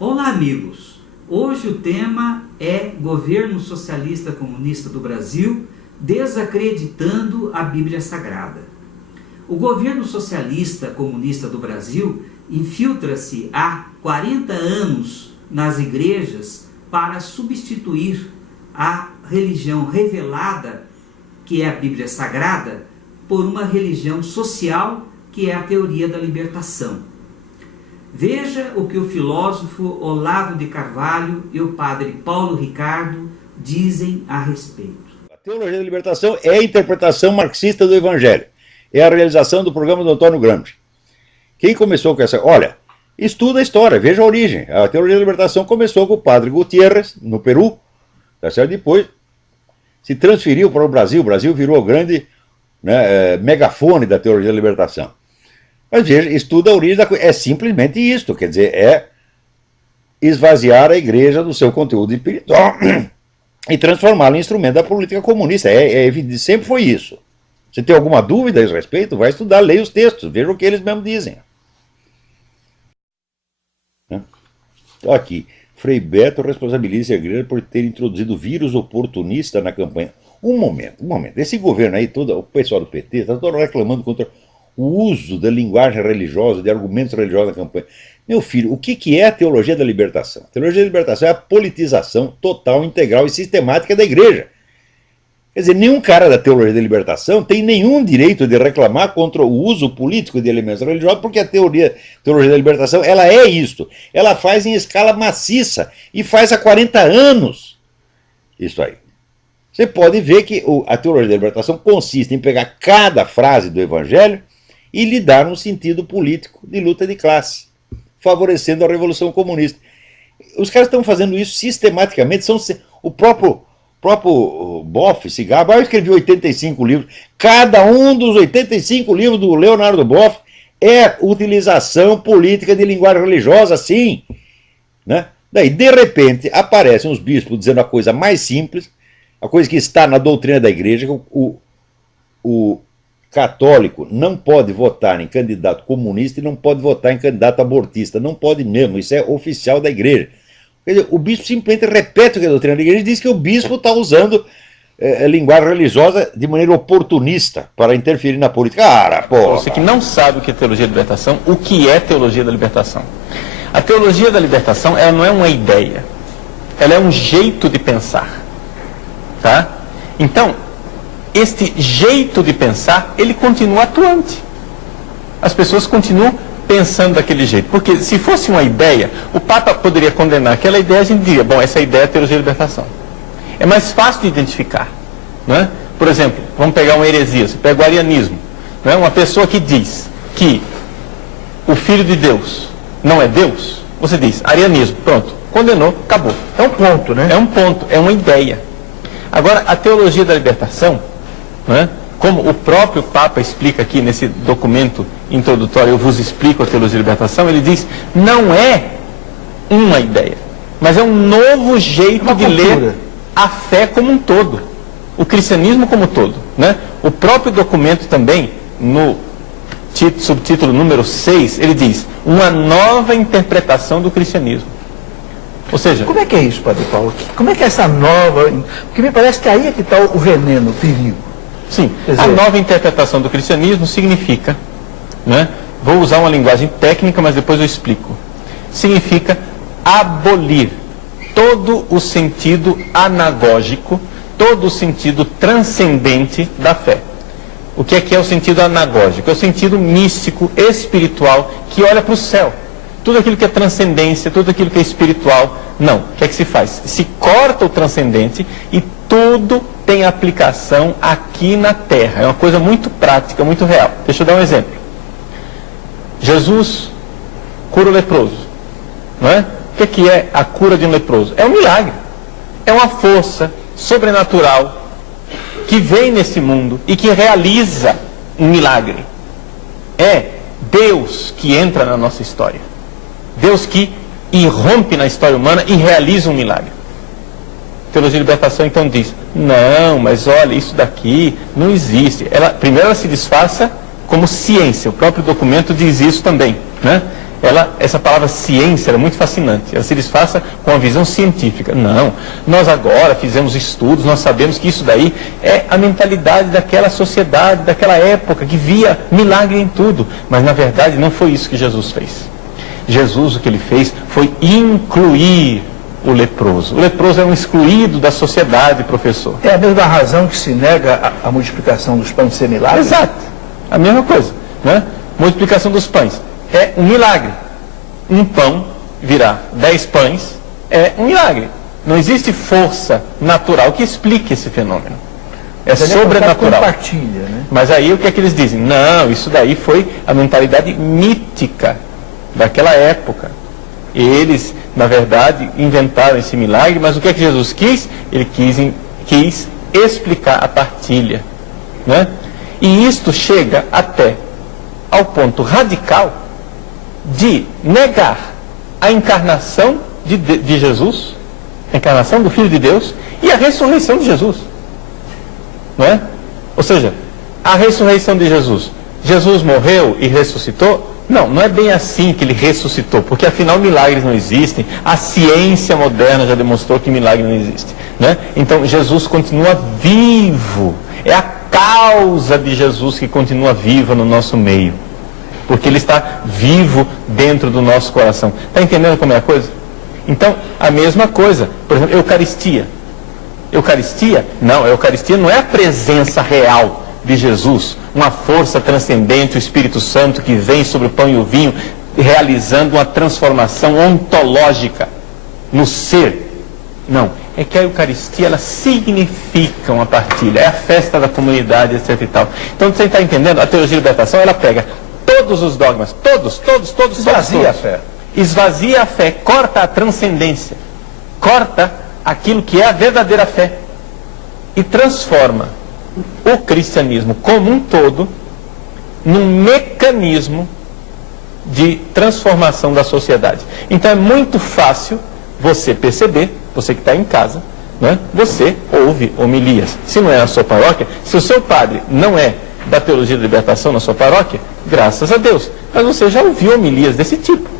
Olá, amigos! Hoje o tema é Governo Socialista Comunista do Brasil desacreditando a Bíblia Sagrada. O governo socialista comunista do Brasil infiltra-se há 40 anos nas igrejas para substituir a religião revelada, que é a Bíblia Sagrada, por uma religião social, que é a teoria da libertação. Veja o que o filósofo Olavo de Carvalho e o padre Paulo Ricardo dizem a respeito. A teologia da libertação é a interpretação marxista do Evangelho. É a realização do programa do Antônio Gramsci. Quem começou com essa... Olha, estuda a história, veja a origem. A teologia da libertação começou com o padre Gutiérrez, no Peru, tá certo? Depois se transferiu para o Brasil. O Brasil virou o grande megafone da teologia da libertação. Mas veja, estuda a origem da coisa. É simplesmente isto, quer dizer, é esvaziar a igreja do seu conteúdo espiritual e transformá-la em instrumento da política comunista. É evidente, sempre foi isso. Se tem alguma dúvida a esse respeito, vai estudar, leia os textos, veja o que eles mesmos dizem. Aqui, Frei Beto responsabiliza a igreja por ter introduzido vírus oportunista na campanha. Um momento. Esse governo aí, todo, o pessoal do PT, está todo reclamando contra o uso da linguagem religiosa, de argumentos religiosos na campanha. Meu filho, o que é a teologia da libertação? A teologia da libertação é a politização total, integral e sistemática da igreja. Quer dizer, nenhum cara da teologia da libertação tem nenhum direito de reclamar contra o uso político de elementos religiosos, porque a teologia da libertação, ela é isto. Ela faz em escala maciça e faz há 40 anos. Isso aí. Você pode ver que a teologia da libertação consiste em pegar cada frase do Evangelho e lhe dar um sentido político de luta de classe, favorecendo a Revolução Comunista. Os caras estão fazendo isso sistematicamente. O próprio Boff se gaba. Eu escrevi 85 livros. Cada um dos 85 livros do Leonardo Boff é utilização política de linguagem religiosa, sim. Né? Daí, de repente, aparecem os bispos dizendo a coisa mais simples, a coisa que está na doutrina da igreja, que o católico não pode votar em candidato comunista e não pode votar em candidato abortista. Não pode mesmo, isso é oficial da igreja. Quer dizer, o bispo simplesmente repete o que a doutrina da igreja diz, que o bispo está usando linguagem religiosa de maneira oportunista para interferir na política. Cara, pô! Você que não sabe o que é teologia da libertação, o que é teologia da libertação? A teologia da libertação, ela não é uma ideia, ela é um jeito de pensar. Tá? Então, este jeito de pensar, ele continua atuante. As pessoas continuam pensando daquele jeito. Porque se fosse uma ideia, o Papa poderia condenar aquela ideia, a gente diria, bom, essa ideia é a teologia da libertação. É mais fácil de identificar. Não é? Por exemplo, vamos pegar uma heresia, você pega o arianismo. Não é? Uma pessoa que diz que o Filho de Deus não é Deus, você diz, arianismo, pronto, condenou, acabou. É um ponto, né? É um ponto, é uma ideia. Agora, a teologia da libertação, né, como o próprio Papa explica aqui nesse documento introdutório, eu vos explico a teologia da libertação, ele diz, não é uma ideia, mas é um novo jeito de ler a fé como um todo, o cristianismo como um todo. Né? O próprio documento também, no subtítulo número 6, ele diz, uma nova interpretação do cristianismo. Ou seja... Como é que é isso, Padre Paulo? Como é que é essa nova... Porque me parece que aí é que está o veneno, o perigo. Sim, a nova interpretação do cristianismo significa, né, vou usar uma linguagem técnica, mas depois eu explico, significa abolir todo o sentido anagógico, todo o sentido transcendente da fé. O que é o sentido anagógico? É o sentido místico, espiritual, que olha para o céu. Tudo aquilo que é transcendência, tudo aquilo que é espiritual, não. O que é que se faz? Se corta o transcendente e tudo tem aplicação aqui na terra. É uma coisa muito prática, muito real. Deixa eu dar um exemplo. Jesus cura o leproso. Não é? O que é a cura de um leproso? É um milagre. É uma força sobrenatural que vem nesse mundo e que realiza um milagre. É Deus que entra na nossa história. Deus que irrompe na história humana e realiza um milagre. A teologia de libertação então diz, não, mas olha, isso daqui não existe. Primeiro ela se disfarça como ciência, o próprio documento diz isso também, né? Essa palavra ciência era muito fascinante. Ela se disfarça com a visão científica. Não, nós agora fizemos estudos, nós sabemos que isso daí é a mentalidade daquela sociedade, daquela época, que via milagre em tudo. Mas na verdade não foi isso que Jesus fez. Jesus, o que ele fez foi incluir o leproso. O leproso é um excluído da sociedade, professor. É a mesma razão que se nega a multiplicação dos pães ser milagre? Exato, a mesma coisa, né? Multiplicação dos pães é um milagre. Um pão virar 10 pães é um milagre. Não existe força natural que explique esse fenômeno. É sobrenatural. Compartilha, né? Mas aí o que é que eles dizem? Não, isso daí foi a mentalidade mítica daquela época. Eles, na verdade, inventaram esse milagre, mas o que é que Jesus quis? Ele quis explicar a partilha, né? E isto chega até ao ponto radical de negar a encarnação de Jesus, a encarnação do Filho de Deus e a ressurreição de Jesus, não é? Ou seja, a ressurreição de Jesus. Jesus morreu e ressuscitou? Não, não é bem assim que ele ressuscitou, porque afinal milagres não existem, a ciência moderna já demonstrou que milagre não existe, né? Então Jesus continua vivo, é a causa de Jesus que continua viva no nosso meio, porque ele está vivo dentro do nosso coração. Está entendendo como é a coisa? Então, a mesma coisa, por exemplo, Eucaristia. Eucaristia? Não, a Eucaristia não é a presença real de Jesus, uma força transcendente, o Espírito Santo que vem sobre o pão e o vinho, realizando uma transformação ontológica no ser. Não, é que a Eucaristia, ela significa uma partilha, é a festa da comunidade, etc e tal. Então, você está entendendo? A teologia de libertação, ela pega todos os dogmas, todos. Esvazia a fé. Esvazia a fé, corta a transcendência, corta aquilo que é a verdadeira fé e transforma o cristianismo como um todo num mecanismo de transformação da sociedade. Então é muito fácil você perceber, você que está em casa, né? Você ouve homilias. Se não é na sua paróquia, se o seu padre não é da teologia da libertação na sua paróquia, graças a Deus, mas você já ouviu homilias desse tipo.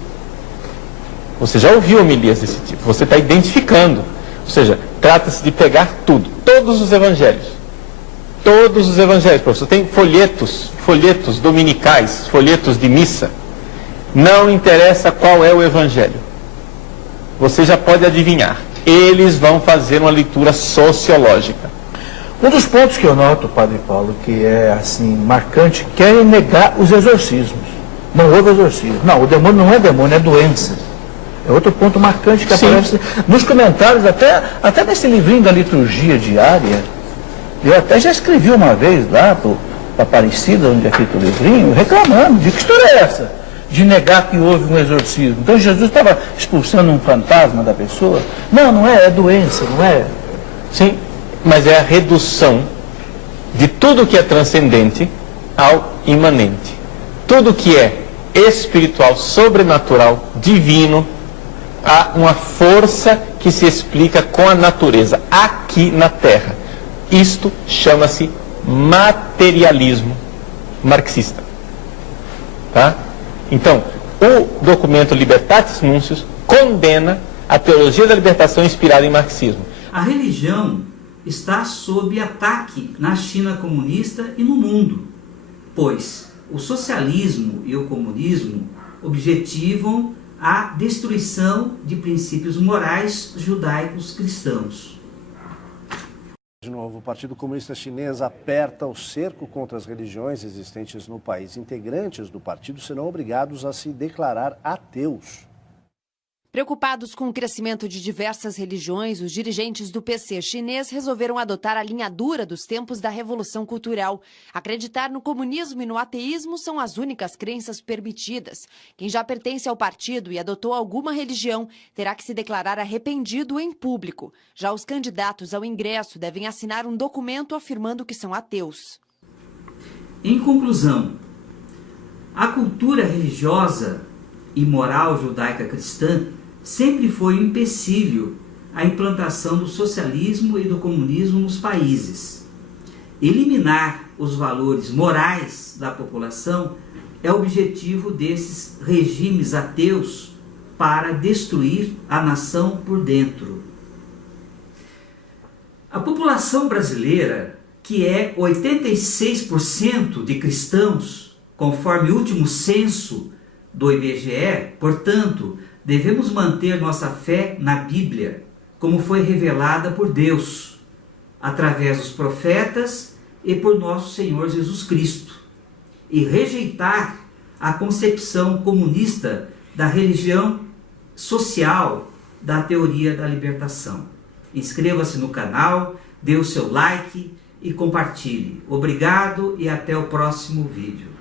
Você já ouviu homilias desse tipo. Você está identificando. Ou seja, trata-se de pegar tudo, todos os evangelhos. Todos os evangelhos, professor. Tem folhetos dominicais, folhetos de missa. Não interessa qual é o evangelho. Você já pode adivinhar. Eles vão fazer uma leitura sociológica. Um dos pontos que eu noto, Padre Paulo, que é assim marcante, querem negar os exorcismos. Não houve exorcismo. Não, o demônio não é demônio, é doença. É outro ponto marcante que aparece nos comentários, até nesse livrinho da liturgia diária. Eu até já escrevi uma vez lá para Aparecida, onde é feito o livrinho, reclamando de que história é essa? De negar que houve um exorcismo. Então Jesus estava expulsando um fantasma da pessoa? Não, não é, é doença, não é? Sim, mas é a redução de tudo que é transcendente ao imanente. Tudo que é espiritual, sobrenatural, divino, há uma força que se explica com a natureza, aqui na Terra. Isto chama-se materialismo marxista. Tá? Então, o documento Libertatis Nuncius condena a teologia da libertação inspirada em marxismo. A religião está sob ataque na China comunista e no mundo, pois o socialismo e o comunismo objetivam a destruição de princípios morais judaicos cristãos. De novo, o Partido Comunista Chinês aperta o cerco contra as religiões existentes no país. Integrantes do partido serão obrigados a se declarar ateus. Preocupados com o crescimento de diversas religiões, os dirigentes do PC chinês resolveram adotar a linha dura dos tempos da Revolução Cultural. Acreditar no comunismo e no ateísmo são as únicas crenças permitidas. Quem já pertence ao partido e adotou alguma religião terá que se declarar arrependido em público. Já os candidatos ao ingresso devem assinar um documento afirmando que são ateus. Em conclusão, a cultura religiosa e moral judaica cristã sempre foi um empecilho à implantação do socialismo e do comunismo nos países. Eliminar os valores morais da população é o objetivo desses regimes ateus para destruir a nação por dentro. A população brasileira, que é 86% de cristãos, conforme o último censo do IBGE, portanto, devemos manter nossa fé na Bíblia, como foi revelada por Deus, através dos profetas e por nosso Senhor Jesus Cristo, e rejeitar a concepção comunista da religião social da teoria da libertação. Inscreva-se no canal, dê o seu like e compartilhe. Obrigado e até o próximo vídeo.